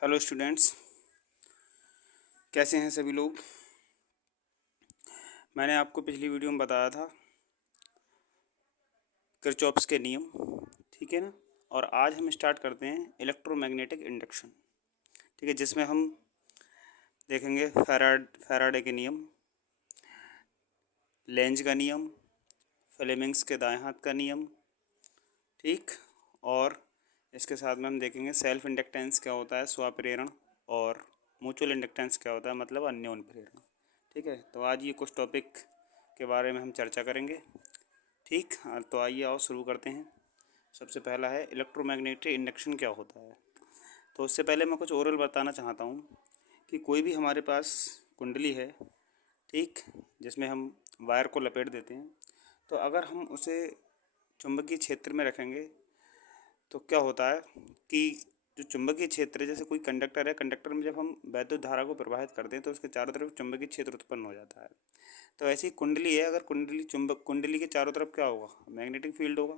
Hello students, कैसे हैं सभी लोग। मैंने आपको पिछली वीडियो में बताया था किरचॉफ्स के नियम, ठीक है ना। और आज हम स्टार्ट करते हैं इलेक्ट्रोमैग्नेटिक इंडक्शन, ठीक है, जिसमें हम देखेंगे फैराडे के नियम, लेंज का नियम, फ्लेमिंग्स के दाएं हाथ का नियम, ठीक। और इसके साथ में हम देखेंगे सेल्फ इंडक्टेंस क्या होता है, स्वप्रेरण, और म्यूचुअल इंडक्टेंस क्या होता है, मतलब अन्योन्य प्रेरण, ठीक है। तो आज ये कुछ टॉपिक के बारे में हम चर्चा करेंगे, ठीक। हाँ, तो आइए आओ शुरू करते हैं। सबसे पहला है इलेक्ट्रोमैग्नेटिक इंडक्शन क्या होता है। तो उससे पहले मैं कुछ ओरल बताना चाहता हूँ कि कोई भी हमारे पास कुंडली है, ठीक, जिसमें हम वायर को लपेट देते हैं। तो अगर हम उसे चुंबकीय क्षेत्र में रखेंगे तो क्या होता है कि जो चुंबकीय क्षेत्र है, जैसे कोई कंडक्टर है, कंडक्टर में जब हम वैद्युत धारा को प्रवाहित करते हैं तो उसके चारों तरफ चुंबकीय क्षेत्र उत्पन्न हो जाता है। तो ऐसी कुंडली है, अगर कुंडली के चारों तरफ क्या होगा, मैग्नेटिक फील्ड होगा।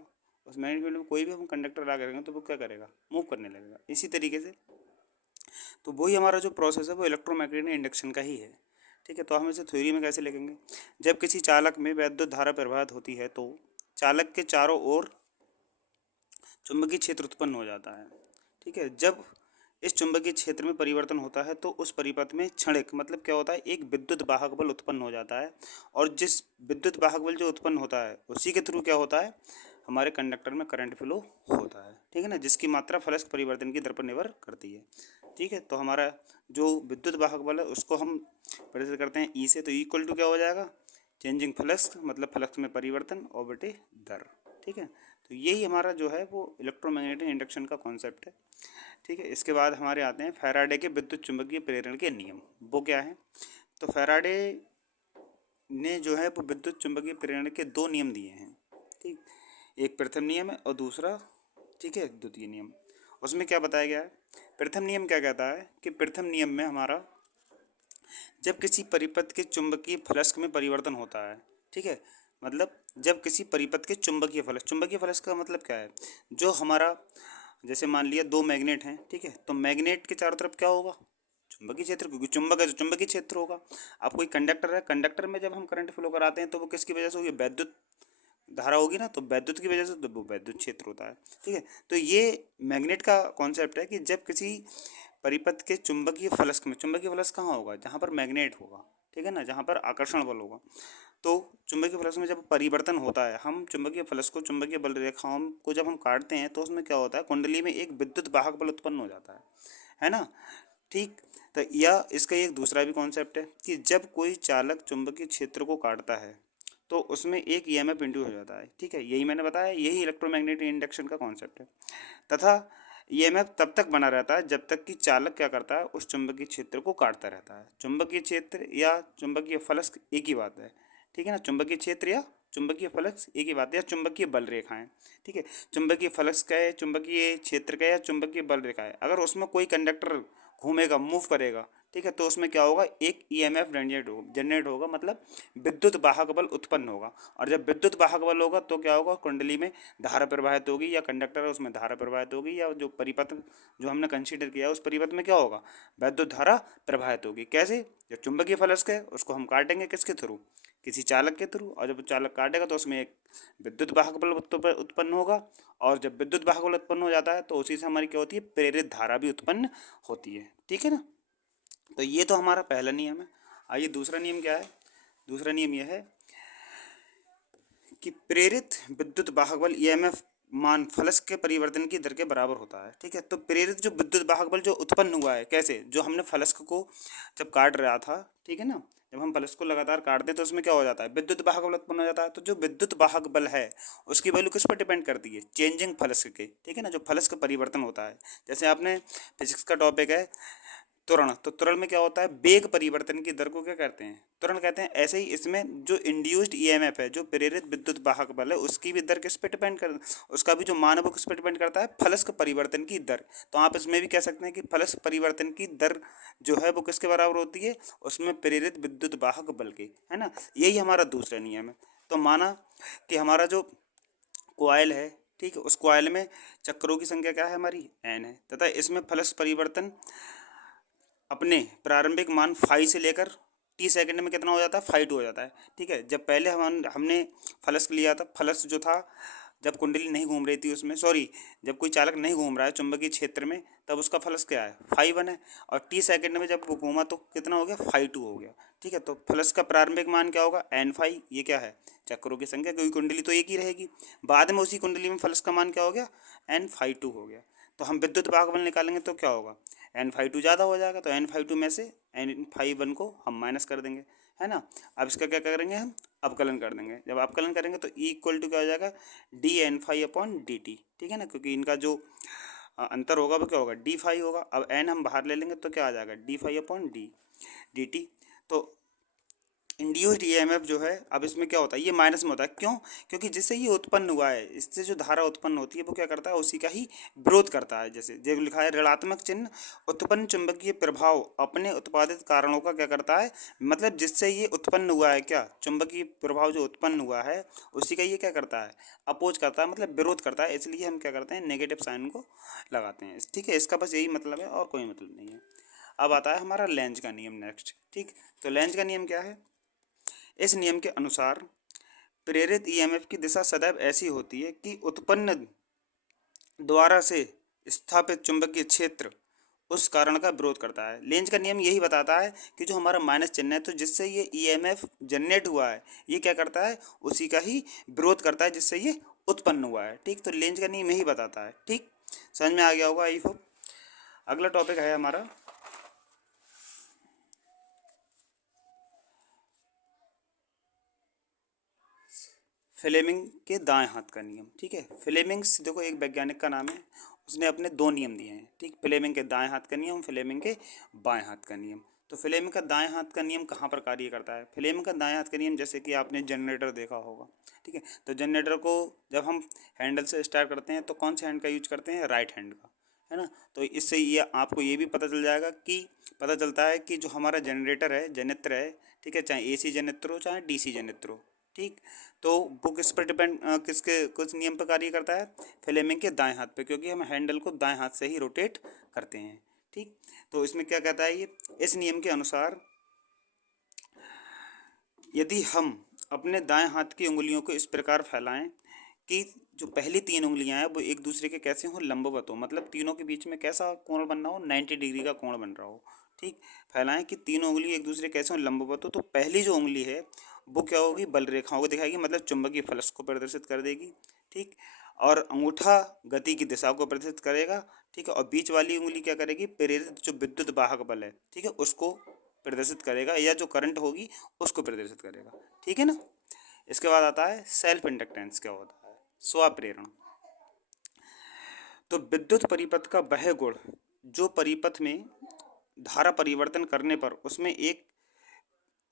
उस मैग्नेटिक फील्ड में कोई भी हम कंडक्टर लगा करेंगे तो वो क्या करेगा, मूव करने लगेगा। इसी तरीके से तो वही हमारा जो प्रोसेस है वो इलेक्ट्रोमैग्नेटिक इंडक्शन का ही है, ठीक है। तो हम इसे थ्योरी में कैसे लिखेंगे, जब किसी चालक में वैद्युत धारा प्रवाहित होती है तो चालक के चारों ओर चुंबकीय क्षेत्र उत्पन्न हो जाता है, ठीक है। जब इस चुंबकीय क्षेत्र में परिवर्तन होता है तो उस परिपथ में क्षणिक, मतलब क्या होता है, एक विद्युत वाहक बल उत्पन्न हो जाता है। और जिस विद्युत वाहक बल जो उत्पन्न होता है उसी के थ्रू क्या होता है, हमारे कंडक्टर में करंट फ्लो होता है, ठीक है ना, जिसकी मात्रा फ्लक्स परिवर्तन की दर पर निर्भर करती है, ठीक है। तो हमारा जो विद्युत वाहक बल है उसको हम परिवर्तित करते हैं ई से, तो इक्वल टू क्या हो जाएगा, चेंजिंग फ्लक्स, मतलब फ्लक्स में परिवर्तन और बटे दर, ठीक है। तो यही हमारा जो है वो इलेक्ट्रोमैग्नेटिक इंडक्शन का कॉन्सेप्ट है, ठीक है। इसके बाद हमारे आते हैं फैराडे के विद्युत चुंबकीय प्रेरण के नियम। वो क्या है, तो फैराडे ने जो है वो विद्युत चुंबकीय प्रेरण के दो नियम दिए हैं, ठीक। एक प्रथम नियम है और दूसरा, ठीक है, द्वितीय नियम। उसमें क्या बताया गया है, प्रथम नियम क्या कहता है कि प्रथम नियम में हमारा जब किसी परिपथ के चुंबकीय फ्लक्स में परिवर्तन होता है, ठीक है, मतलब जब किसी परिपथ के चुंबकीय फ्लक्स का मतलब क्या है, जो हमारा जैसे मान लिया दो मैग्नेट हैं, ठीक है, तो मैग्नेट के चारों तरफ क्या होगा, चुंबकीय क्षेत्र, क्योंकि चुंबक है तो चुंबकीय क्षेत्र होगा। अब कोई कंडक्टर है, कंडक्टर में जब हम करंट फ्लो कराते हैं तो वो किसकी वजह से होगी, वैद्युत धारा होगी ना, तो वैद्युत की वजह से तो वो वैद्युत क्षेत्र होता है, ठीक है। तो ये मैग्नेट का कॉन्सेप्ट है कि जब किसी परिपथ के चुंबकीय फ्लक्स कहाँ होगा, जहाँ पर मैग्नेट होगा, ठीक है ना, जहाँ पर आकर्षण बल होगा। तो चुंबकीय फ्लक्स में जब परिवर्तन होता है, हम चुंबकीय फ्लक्स को, चुंबकीय बल रेखाओं को जब हम काटते हैं तो उसमें क्या होता है, कुंडली में एक विद्युत वाहक बल उत्पन्न हो जाता है ना, ठीक। तो यह इसका एक दूसरा भी कॉन्सेप्ट है कि जब कोई चालक चुंबकीय क्षेत्र को काटता है तो उसमें एक ईएमएफ इंड्यूस हो जाता है, ठीक है। यही मैंने बताया, यही इलेक्ट्रोमैग्नेटिक इंडक्शन का कॉन्सेप्ट है। तथा ईएमएफ तब तक बना रहता है जब तक कि चालक क्या करता है, उस चुंबकीय क्षेत्र को काटता रहता है। चुंबकीय क्षेत्र या चुंबकीय फ्लक्स एक ही बात है, ठीक है ना, चुंबकीय क्षेत्र या चुंबकीय फ्लक्स एक ही बात है, या चुंबकीय बल रेखाएं, ठीक है। चुंबकीय फ्लक्स का है, चुंबकीय क्षेत्र का, या चुंबकीय बल रेखा है, अगर उसमें कोई कंडक्टर घूमेगा, मूव करेगा, ठीक है, तो उसमें क्या होगा, एक ईएमएफ जनरेट होगा, मतलब विद्युत वाहक बल उत्पन्न होगा। और जब विद्युत वाहक बल होगा तो क्या होगा, कुंडली में धारा प्रवाहित होगी, या कंडक्टर है उसमें धारा प्रवाहित होगी, या जो परिपथ जो हमने कंसीडर किया है उस परिपथ में क्या होगा, वैद्युत धारा प्रवाहित होगी। कैसे, जो चुंबकीय फ्लक्स है उसको हम काटेंगे किसके थ्रू, किसी चालक के थ्रू, और जब चालक काटेगा तो उसमें एक विद्युत वाहक बल उत्पन्न होगा। और जब विद्युत वाहक बल उत्पन्न हो जाता है तो उसी से हमारी क्या होती है, प्रेरित धारा भी उत्पन्न होती है, ठीक है ना। तो ये तो हमारा पहला नियम है। आइए दूसरा नियम क्या है, दूसरा नियम यह है कि प्रेरित विद्युत वाहक बल ईएमएफ मान फ्लक्स के परिवर्तन की दर के बराबर होता है, ठीक है। तो प्रेरित जो विद्युत वाहक बल जो उत्पन्न हुआ है, कैसे, जो हमने फ्लक्स को जब काट रहा था, ठीक है ना, जब हम फ्लक्स को लगातार काटते हैं तो उसमें क्या हो जाता है, विद्युत वाहक बल उत्पन्न हो जाता है। तो जो विद्युत वाहक बल है उसकी वैल्यू किस पर डिपेंड करती है, चेंजिंग फ्लक्स के, ठीक है ना, जो फ्लक्स का परिवर्तन होता है। जैसे आपने फिजिक्स का टॉपिक है त्वरण, तो त्वरण में क्या होता है, वेग परिवर्तन की दर को क्या कहते हैं, त्वरण कहते हैं। ऐसे ही इसमें जो इंड्यूस्ड ईएमएफ है, जो प्रेरित विद्युत वाहक बल है, उसकी भी दर किस पे डिपेंड कर, उसका भी जो मान है वो किस पे डिपेंड करता है, फ्लक्स परिवर्तन की दर। तो आप इसमें भी कह सकते हैं कि फ्लक्स परिवर्तन की दर जो है वो किसके बराबर होती है, उसमें प्रेरित विद्युत वाहक बल के, है ना। यही हमारा दूसरा नियम है। तो माना कि हमारा जो कॉइल है, ठीक है। उस कॉइल में चक्रों की संख्या क्या है हमारी n है, तथा इसमें फ्लक्स परिवर्तन अपने प्रारंभिक मान फाई से लेकर टी सेकंड में कितना हो जाता है, फाई टू हो जाता है। ठीक है, जब पहले हमने फ्लक्स लिया था, फ्लक्स जो था जब कुंडली नहीं घूम रही थी उसमें, सॉरी, जब कोई चालक नहीं घूम रहा है चुंबकीय क्षेत्र में, तब उसका फ्लक्स क्या है, फाई वन है। और टी सेकंड में जब वो घूमा तो कितना हो गया, फाई टू हो गया। ठीक है, तो फ्लक्स का प्रारंभिक मान क्या होगा, एन फाई, ये क्या है, चक्रों की संख्या, क्योंकि कुंडली तो एक ही रहेगी। बाद में उसी कुंडली में फ्लक्स का मान क्या हो गया, एन फाई टू हो गया। तो हम विद्युत भाग बल निकालेंगे तो क्या होगा, एन फाई टू ज़्यादा हो जाएगा, तो एन फाई टू में से एन फाई वन को हम माइनस कर देंगे, है ना। अब इसका क्या करेंगे, हम अवकलन कर देंगे। जब अवकलन करेंगे तो ई इक्वल टू क्या हो जाएगा, d N phi upon d t. ठीक है ना, क्योंकि इनका जो अंतर होगा वो क्या होगा, डी फाई होगा। अब एन हम बाहर ले लेंगे तो क्या आ जाएगा, d phi upon d t. तो इंड्यूस्ड ईएमएफ जो है, अब इसमें क्या होता है, ये माइनस में होता है, क्यों, क्योंकि जिससे ये उत्पन्न हुआ है, इससे जो धारा उत्पन्न होती है वो क्या करता है, उसी का ही विरोध करता है। जैसे जो लिखा है ऋणात्मक चिन्ह, उत्पन्न चुंबकीय प्रभाव अपने उत्पादित कारणों का क्या करता है, मतलब जिससे ये उत्पन्न हुआ है, क्या चुंबकीय प्रभाव जो उत्पन्न हुआ है उसी का ये क्या करता है, अपोज करता है, मतलब विरोध करता है। इसलिए हम क्या करते हैं, नेगेटिव साइन को लगाते हैं। ठीक है, इसका बस यही मतलब है और कोई मतलब नहीं है। अब आता है हमारा लेंज का नियम नेक्स्ट। ठीक, तो लेंज का नियम क्या है, इस नियम के अनुसार प्रेरित ईएमएफ की दिशा सदैव ऐसी होती है कि उत्पन्न द्वारा से स्थापित चुंबकीय क्षेत्र उस कारण का विरोध करता है। लेंज का नियम यही बताता है कि जो हमारा माइनस चिन्ह है, तो जिससे ये ईएमएफ जनरेट हुआ है, ये क्या करता है, उसी का ही विरोध करता है जिससे ये उत्पन्न हुआ है। ठीक, तो लेंज का नियम यही बताता है। ठीक, समझ में आ गया होगा आई होप। अगला टॉपिक है हमारा फ्लेमिंग के दाएं हाथ का नियम। ठीक है, फ्लेमिंग्स देखो एक वैज्ञानिक का नाम है, उसने अपने दो नियम दिए हैं। ठीक, फ्लेमिंग के दाएं हाथ का नियम, फ्लेमिंग के बाएं हाथ का नियम। तो फ्लेमिंग का दाएं हाथ का नियम कहाँ पर कार्य करता है, फ्लेमिंग का दाएं हाथ का नियम, जैसे कि आपने जनरेटर देखा होगा। ठीक है, तो जनरेटर को जब हम हैंडल से स्टार्ट करते हैं तो कौन से हैंड का यूज करते हैं, राइट हैंड का, है ना। तो इससे ये आपको ये भी पता चल जाएगा कि पता चलता है कि जो हमारा जनरेटर है, जनित्र है, ठीक है, चाहे एसी जनित्र हो चाहे डीसी जनित्र हो। ठीक, तो वो किस पर डिपेंड, किसके कुछ नियम पर कार्य करता है, फ्लेमिंग के दाएं हाथ पे, क्योंकि हम हैंडल को दाएं हाथ से ही रोटेट करते हैं। ठीक, तो इसमें क्या कहता है ये, इस नियम के अनुसार यदि हम अपने दाएं हाथ की उंगलियों को इस प्रकार फैलाएं कि जो पहली तीन उंगलियां हैं वो एक दूसरे के कैसे हों, लंबवत हो, मतलब तीनों के बीच में कैसा कोण बन रहा हो, 90 डिग्री का कोण बन रहा हो। ठीक, फैलाएं कि तीनों उंगली एक दूसरे कैसे हों, लंबवत हो। तो पहली जो उंगली है वो क्या होगी, बल रेखाओं को दिखाएगी, मतलब चुंबकीय फ्लक्स को प्रदर्शित कर देगी। ठीक, और अंगूठा गति की दिशा को प्रदर्शित करेगा। ठीक है, और बीच वाली उंगली क्या करेगी, प्रेरित जो विद्युत वाहक बल है, ठीक है, उसको प्रदर्शित करेगा, या जो करंट होगी उसको प्रदर्शित करेगा। ठीक है ना। इसके बाद आता है सेल्फ इंडक्टेंस, क्या होता है, स्वप्रेरण। तो विद्युत परिपथ का वह गुण जो परिपथ में धारा परिवर्तन करने पर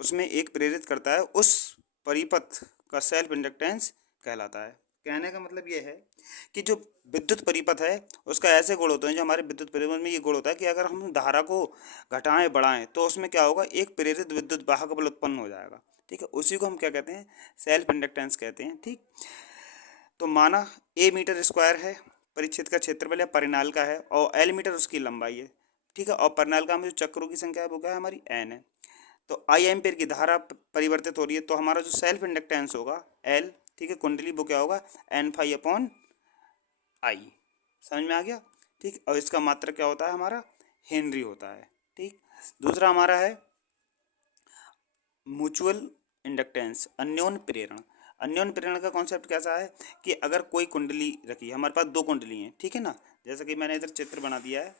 उसमें एक प्रेरित करता है, उस परिपथ का सेल्फ इंडक्टेंस कहलाता है। कहने का मतलब ये है कि जो विद्युत परिपथ है उसका ऐसे गुण होते हैं, जो हमारे विद्युत परिपथ में ये गुण होता है कि अगर हम धारा को घटाएं बढ़ाएं तो उसमें क्या होगा, एक प्रेरित विद्युत वाहक बल उत्पन्न हो जाएगा। ठीक है, उसी को हम क्या कहते हैं, सेल्फ इंडक्टेंस कहते हैं। ठीक, तो माना ए मीटर स्क्वायर है परिच्छेद का क्षेत्रफल, या परिनाल का है, और एल मीटर उसकी लंबाई है। ठीक है, और परिनाल का में जो चक्रों की संख्या है वो क्या है, हमारी एन है। तो आई एम्पेयर की धारा परिवर्तित हो रही है, तो हमारा जो सेल्फ इंडक्टेंस होगा एल, ठीक है, कुंडली, वो क्या होगा, एन फाई अपॉन आई। समझ में आ गया। ठीक, और इसका मात्रक क्या होता है हमारा, हेनरी होता है। ठीक, दूसरा हमारा है म्यूचुअल इंडक्टेंस, अन्योन प्रेरण। अन्योन प्रेरण का कॉन्सेप्ट कैसा है कि अगर कोई कुंडली रखी है, हमारे पास दो कुंडली हैं, ठीक है ना, जैसा कि मैंने इधर चित्र बना दिया है,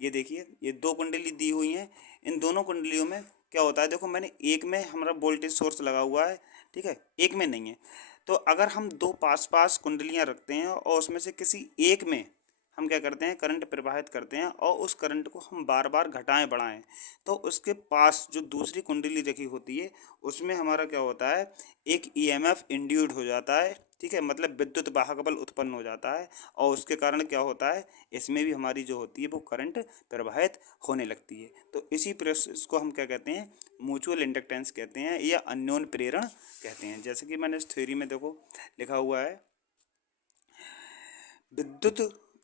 ये देखिए, ये दो कुंडली दी हुई हैं। इन दोनों कुंडलियों में क्या होता है, देखो मैंने एक में हमारा वोल्टेज सोर्स लगा हुआ है, ठीक है, एक में नहीं है। तो अगर हम दो पास पास कुंडलियां रखते हैं और उसमें से किसी एक में हम क्या करते हैं, करंट प्रवाहित करते हैं, और उस करंट को हम बार बार घटाएं बढ़ाएं, तो उसके पास जो दूसरी कुंडली रखी होती है उसमें हमारा क्या होता है, एक ईएमएफ इंड्यूड हो जाता है। ठीक है, मतलब विद्युत वाहक बल उत्पन्न हो जाता है, और उसके कारण क्या होता है, इसमें भी हमारी जो होती है वो करंट प्रवाहित होने लगती है। तो इसी प्रोसेस को हम क्या कहते हैं, म्यूचुअल इंडक्टेंस कहते हैं, या अन्योन प्रेरण कहते हैं। जैसे कि मैंने इस थ्योरी में देखो लिखा हुआ है विद्युत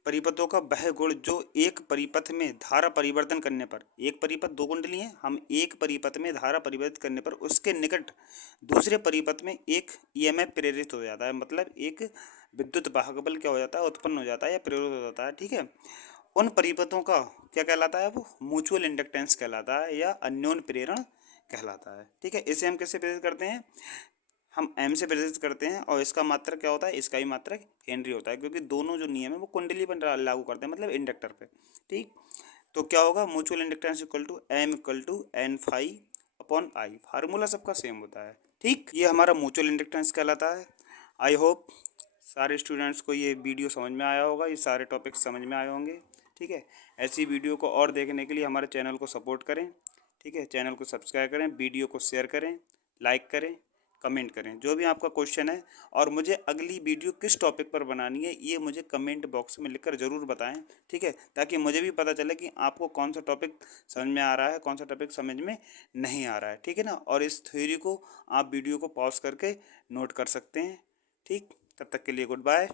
परिपथों का वह गुण जो एक परिपथ में धारा परिवर्तन करने पर, एक परिपथ दो कुंडली है, हम एक परिपथ में धारा परिवर्तित करने पर उसके निकट दूसरे परिपथ में एक ईएमएफ प्रेरित हो जाता है, मतलब एक विद्युत वाहक बल क्या हो जाता है, उत्पन्न हो जाता है या प्रेरित हो जाता है। ठीक है, उन परिपथों का क्या कहलाता है, वो म्यूचुअल इंडक्टेंस कहलाता है या अन्योन प्रेरण कहलाता है। ठीक है, इसे हम कैसे प्रेरित करते हैं, हम एम से प्रेरित करते हैं और इसका मात्रक क्या होता है, इसका भी मात्रक हेनरी होता है, क्योंकि दोनों जो नियम है वो कुंडली पर लागू करते हैं, मतलब इंडक्टर पे। ठीक, तो क्या होगा, mutual inductance equal to M equal to N phi upon I, formula सबका सेम होता है। ठीक, ये हमारा म्यूचुअल इंडक्टेंस कहलाता है। आई होप सारे स्टूडेंट्स को ये वीडियो समझ में आया होगा, ये सारे टॉपिक्स समझ में आए होंगे। ठीक है, ऐसी वीडियो को और देखने के लिए हमारे चैनल को सपोर्ट करें। ठीक है, चैनल को सब्सक्राइब करें, वीडियो को शेयर करें, लाइक करें, कमेंट करें जो भी आपका क्वेश्चन है, और मुझे अगली वीडियो किस टॉपिक पर बनानी है ये मुझे कमेंट बॉक्स में लिखकर ज़रूर बताएं। ठीक है, ताकि मुझे भी पता चले कि आपको कौन सा टॉपिक समझ में आ रहा है, कौन सा टॉपिक समझ में नहीं आ रहा है। ठीक है ना, और इस थ्योरी को आप वीडियो को पॉज करके नोट कर सकते हैं। ठीक, तब तक के लिए गुड बाय।